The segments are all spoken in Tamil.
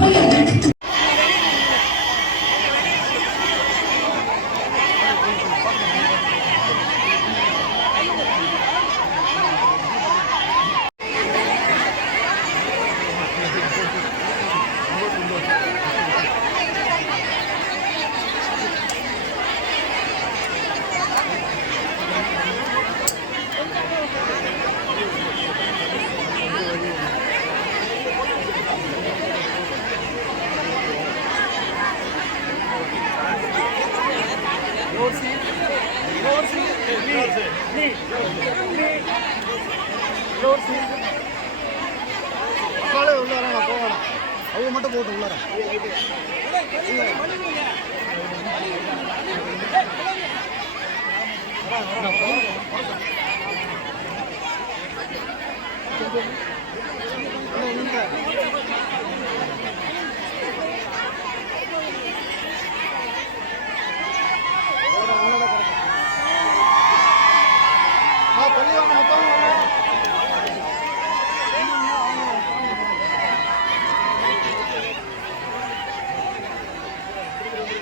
Bye.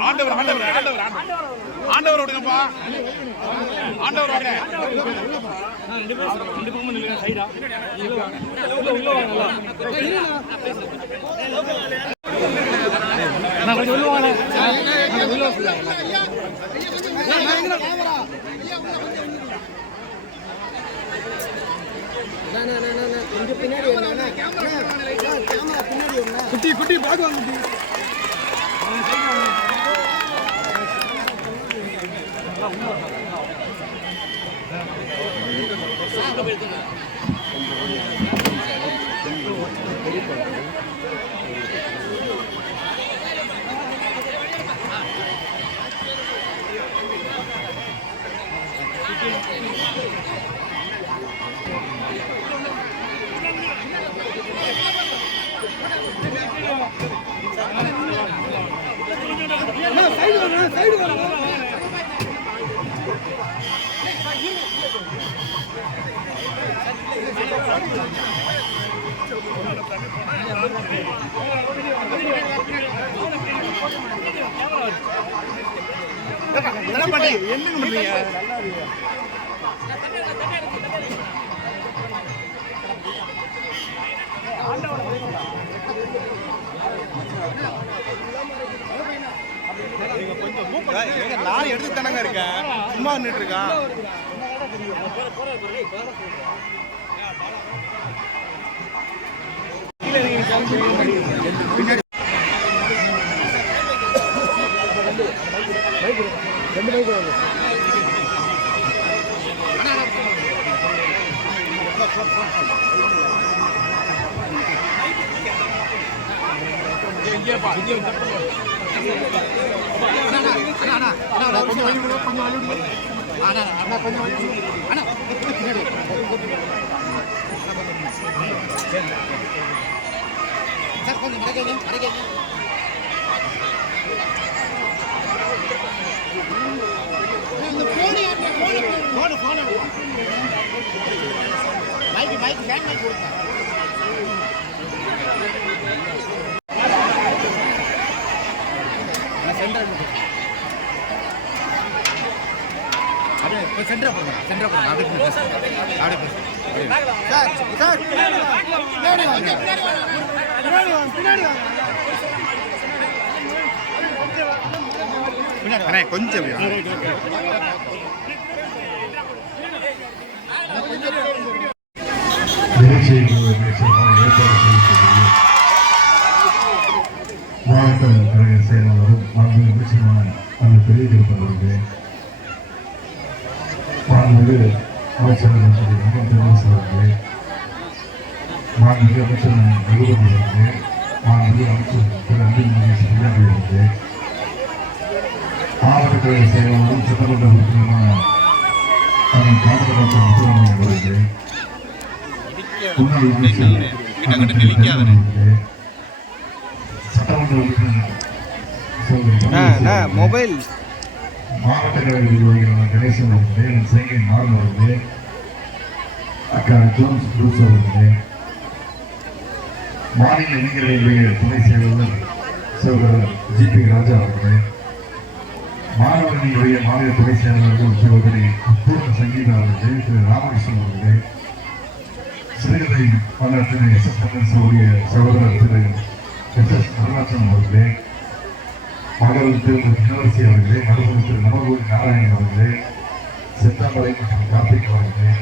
ஆண்டவர் ஆண்டவர் ஆண்டவர் ஆண்டவர். விடுங்கப்பா ஆண்டவர் வாங்க. கொஞ்சம் பின்னாடி வரணும் கேமரா பின்னாடி வரணும் குட்டி குட்டி பார்க்குவாங்க குட்டி you. என்னங்க பண்றீங்க எங்க லாரி எடுத்து தானங்க இருக்கேன் சும்மா நின்றுட்டு இருக்கான். ரெண்டு பைக் கொஞ்சம் கொஞ்சம் அண்ணா அண்ணா கொஞ்சம் அண்ணா சார் கொஞ்சம் மறைக்காதீங்க மறைக்காதீங்க மைக்கு மைக்கு ஃபேன் மைக் கொடுங்க சென்டர் அப்படியே இப்போ சென்டரா போங்க. சென்டரா போங்க. அப்படியே பேசு அப்படியே பேசு சார் சார். பின்னாடி வாங்க. பின்னாடி வாங்க பின்னாடி வாங்க. அண்ணே கொஞ்சம் மாவட்ட கழக செயலாளரும் மாண்பு நிச்சயமாக அந்த தெரிவித்திருப்பவர்களே அமைச்சர்கள் திரு ரமன் அவர்களே மாண்புமிகு அமைச்சர் ரகுபதி அவர்களே மாண்புமிகு அமைச்சர் திரு அன்பில் மகேஷ் அவர்களே மாவட்ட கழக செயலாளரும் சட்டமன்ற உறுப்பினருமான அண்ணன் முத்துராமன் அவர்களே முன்னாள் அமைச்சர் சட்டமன்ற உறுப்பினர் மொபைல் மாவட்ட நிர்வாகிகளான கணேசன் அவர்களே சேங்கை மாறன் அவர்களே அக்கா ஜோன்ஸ் புரூஸ் அவர்களே மாநில இளைஞர்களுடைய துணை செயலாளர் சகோதரர் ஜி பி ராஜா அவர்களே மாணவர்களுடைய மாநில துணை செயலாளர்கள் சகோதரி பூர்ண சங்கீதா அவர்களே திரு ராமகிருஷ்ணன் அவர்களே சிறுகதை மன்னர் எஸ் எஸ் கண்ணன் சகோதரர் திரு எஸ் எஸ் அருணாச்சலம் அவர்களே மகள் திரு இன்னரசி அவர்களே மருமகள் திரு நமகூர் நாராயணன் அவர்களே செந்தாமரை மற்றும் கார்த்திக் அவர்களே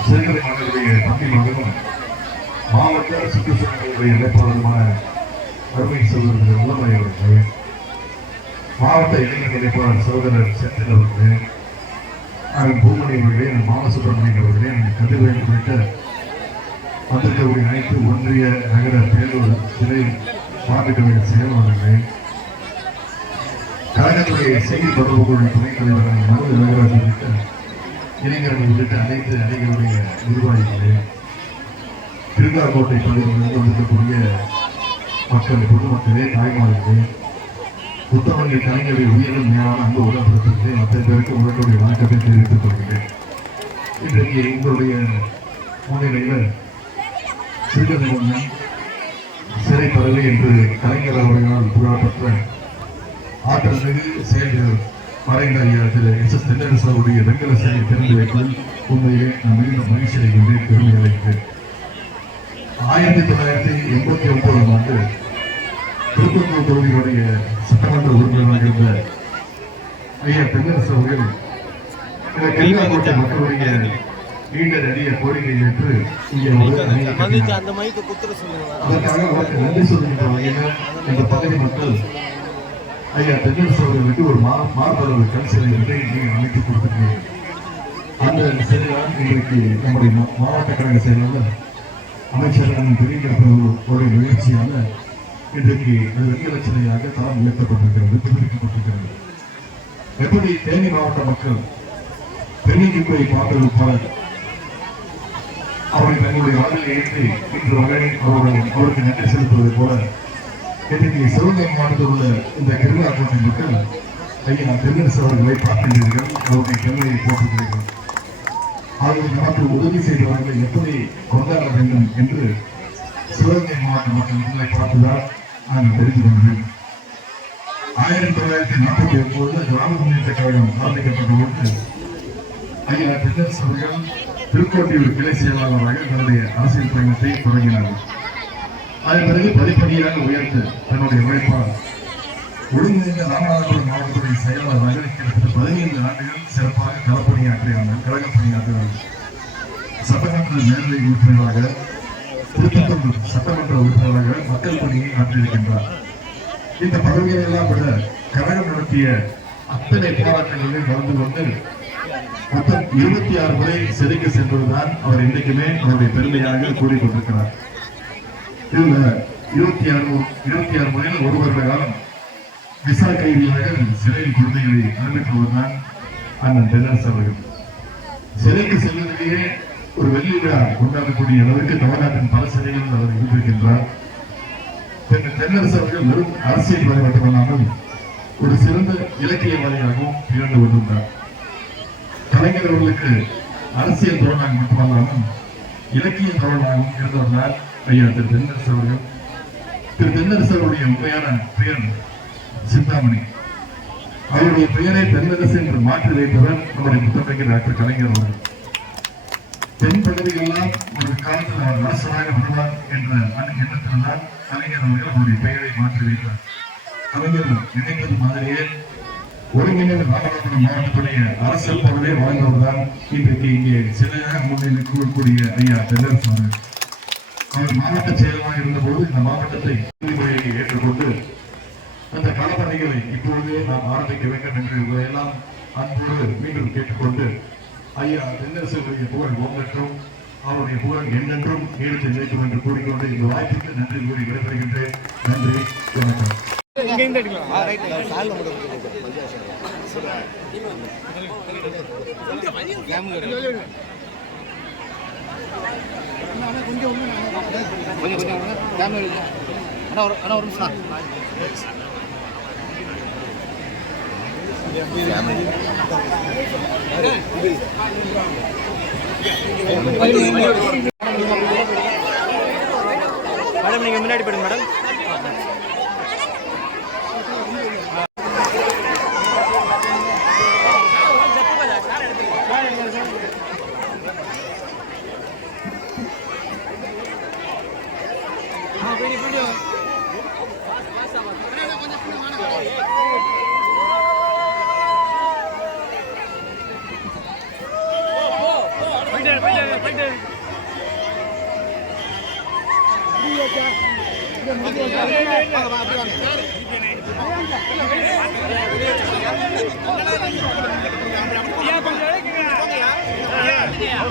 சிறுகதை மன்னருடைய தம்பி மகனும் மாவட்ட சுற்றுச்சூழலுடைய இணைப்பாளருமான அருமை சகோதரர் உள்ளமலை அவர்களே மாவட்ட இளைஞர் இணைப்பாளர் சகோதரர் செந்தில் அவர்களே அண்ணன் பூமணி அவர்களே என் பாலசுப்ரமணியன் அவர்களே என் கதிர்வேன் உள்ளிட்ட வந்திருக்கக்கூடிய அனைத்து ஒன்றிய நகர பேரூர் சிலை மாவட்ட கழக செயலாளர்களே கழகத்துடைய செய்தி தொடர்பு கொள்ளும் துணைத் தலைவர் மனு நாகராஜ் உள்ளிட்ட இளைஞர்கள் உள்ளிட்ட அனைத்து அணிகளுடைய நிர்வாகிகளே திருக்காக்கோட்டை பகுதியிலிருந்து வந்திருக்கக்கூடிய மக்கள் பொதுமக்களே தாய்மார்களே புத்தகங்கள் கலைஞரை உயிரும் மேலான அன்பு உடன்படுத்துவதை அத்தனை பேருக்கு உங்களுடைய வணக்கத்தை தெரிவித்துக் கொள்கிறேன். இன்றைக்கு எங்களுடைய முன்னிலையில் சிறுகதை சிறை பறவை என்று கலைஞர் அவர்களால் புகழப்பட்ட ஆற்றல் மிகு செயல்கள் மறைந்த திரு எஸ் எஸ் தென்னரசருடைய வெங்கல சிலையை திறந்து வைப்பதில் உண்மையிலே நான் மிகுந்த மகிழ்ச்சி அடைகின்றேன் பெருமை அடைகிறேன் ஆயிரத்தி தொள்ளாயிரத்தி எண்பத்தி ஒன்பதாம் ஆண்டு திருப்பத்தூர் தொகுதியினுடைய சட்டமன்ற உறுப்பினராக இருந்த ஐயா தென்னரசு அவர்கள் இந்த மக்களுடைய நீண்ட நெடிய கோரிக்கை ஏற்று இங்கே ஒரு அதற்காக அவருக்கு நன்றி சொல்கின்ற வகையில் இந்த பகுதி மக்கள் ஐயா தென்னரசு அவர்களுக்கு ஒரு மா மார்பளவு கல் சிலை ஒன்றை நீங்கள் அமைத்து கொடுத்திருக்கிறீர்கள் அந்த சிலைதான் இன்றைக்கு நம்முடைய மாவட்ட கழக செயலாளர் அமைச்சர் அண்ணன் பெரிய பிரபுடைய முயற்சியால இன்றைக்கு அது வெங்கல சிலையாக தரம் உயர்த்தப்பட்டிருக்கிறது புதுப்பிக்கப்பட்டிருக்கிறது எப்படி தேனி மாவட்ட மக்கள் பெரிய போய் பார்ப்பது போல அவரை தங்களுடைய வாழ்வில் ஏற்றி இன்று வரை அவருடைய அவருக்கு நன்றி செலுத்துவது போல இன்றைக்கு சிவகங்கை மாவட்டத்தில் உள்ள இந்த கிருநாகோட்டை மக்கள் ஐயா தென்னரசு அவர்களை பார்க்கின்றீர்கள். அவருடைய பெருமையை போற்றுகிறீர்கள். அவர்கள் நமக்கு உதவி செய்தவர்களை எப்படி கொண்டாட வேண்டும் என்று சிவகங்கை மாவட்ட மக்கள் உங்களை பார்த்துதான் நாங்கள் தெரிந்து கொண்டேன் ஆயிரத்தி தொள்ளாயிரத்தி நாற்பத்தி ஒன்பதுல கிராம முன்னேற்ற கழகம் ஆரம்பிக்கப்பட்ட போது ஐயா தென்னரசு அவர்கள் திருக்கோட்டியூர் கிளை செயலாளராக தன்னுடைய அரசியல் பயணத்தை தொடங்கினார். அதன் பிறகு படிப்படியாக உயர்ந்து தன்னுடைய உழைப்பால் ஒருங்கிணைந்த ராமநாதபுரம் மாவட்டத்துடைய செயலாளராக கிட்டத்தட்ட பதினைந்து ஆண்டுகள் சிறப்பாக களப்பணியாற்றினார் கழக பணியாற்றினார். சட்டமன்ற மேல்நிலை உறுப்பினராக திருப்பத்தூர் சட்டமன்ற உறுப்பினராக மக்கள் பணியை ஆற்றியிருக்கின்றார். இந்த பதவியெல்லாம் விட கழகம் நடத்திய அத்தனை போராட்டங்களிலும் கலந்து கொண்டு மொத்தம் இருபத்தி ஆறு முறை சிறைக்கு சென்றதுதான் அவர் இன்றைக்குமே அவருடைய பெருமையாக கூறிக்கொண்டிருக்கிறார் இதுல இருபத்தி ஆறு இருபத்தி ஆறு முறையில் ஒரு வருட காலம் விசா கைதியாக சிறையில் குழந்தைகளை அனுமதிப்பவர் தான் அண்ணன் தென்னரசு அவர்கள். சிறைக்கு செல்வதிலேயே ஒரு வெள்ளி விழா கொண்டாடக்கூடிய அளவுக்கு தமிழ்நாட்டின் பல சிறைகளில் அவர் இருந்திருக்கின்றார். தென்னரசு அவர்கள் வெறும் அரசியல்வாதி மட்டுமல்லாமல் ஒரு சிறந்த இலக்கியவாதியாகவும் திகழ்ந்து கொண்டிருந்தார் கலைஞர் அவர்களுக்கு அரசியல் தோழனாக மட்டுமல்லாமல் இலக்கிய தோழனாகவும் இருந்தவர்தான் ஐயா திரு தென்னரசு அவர்கள் திரு தென்னரசு அவருடைய உண்மையான பெயர் சிந்தாமணி. அவருடைய பெயரை தென்னரசு என்று மாற்றி வைத்தவர் நம்முடைய முத்தமிழர் டாக்டர் கலைஞர் அவர்கள். தென் பகுதிகளெல்லாம் ஒரு காலத்தில் அவர் அரசராக வருவார் என்ற அந்த எண்ணத்தில் தான் கலைஞர் அவர்கள் அவருடைய பெயரை மாற்றி வைத்தார். கலைஞர் நினைத்தது மாதிரியே ஒருங்கிணைந்த ராமநாதபுரம் மாவட்டத்துடைய அரசியல் வாழ்ந்தவர் தான் இன்றைக்கு இங்கே சிலையாக முன்னிலை கூறக்கூடிய ஐயா தென்னரசு அவர்கள். அவர் மாவட்ட செயலராக இருந்தபோது இந்த மாவட்டத்தை உறுதிமொழியை ஏற்றுக்கொண்டு அந்த களப்பணிகளை இப்பொழுதே நாம் ஆரம்பிக்க வேண்டும் என்று உங்களையெல்லாம் அன்போடு மீண்டும் கேட்டுக்கொண்டு ஐயா தென்னரசுடைய புகழ் ஓங்கற்றும் அவருடைய புகழ் என்னென்றும் நீடித்து நிலைக்கும் என்று கூறிக்கொண்டு இந்த வாய்ப்புக்கு நன்றி கூறி விடைபெறுகின்றேன். நன்றி வணக்கம். கொஞ்சம் கொஞ்சம் கேமரா அண்ணா ஒரு அண்ணா ஒரு நிமிஷம் மேடம் நீங்க முன்னாடி போயிடுங்க மேடம் Yeah.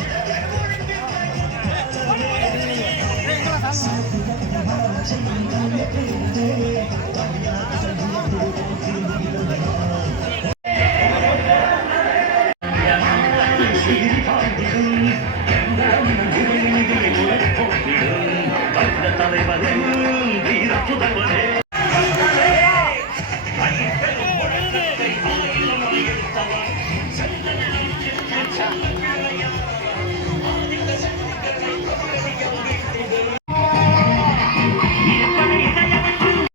தலைவன் வீரப்புதல்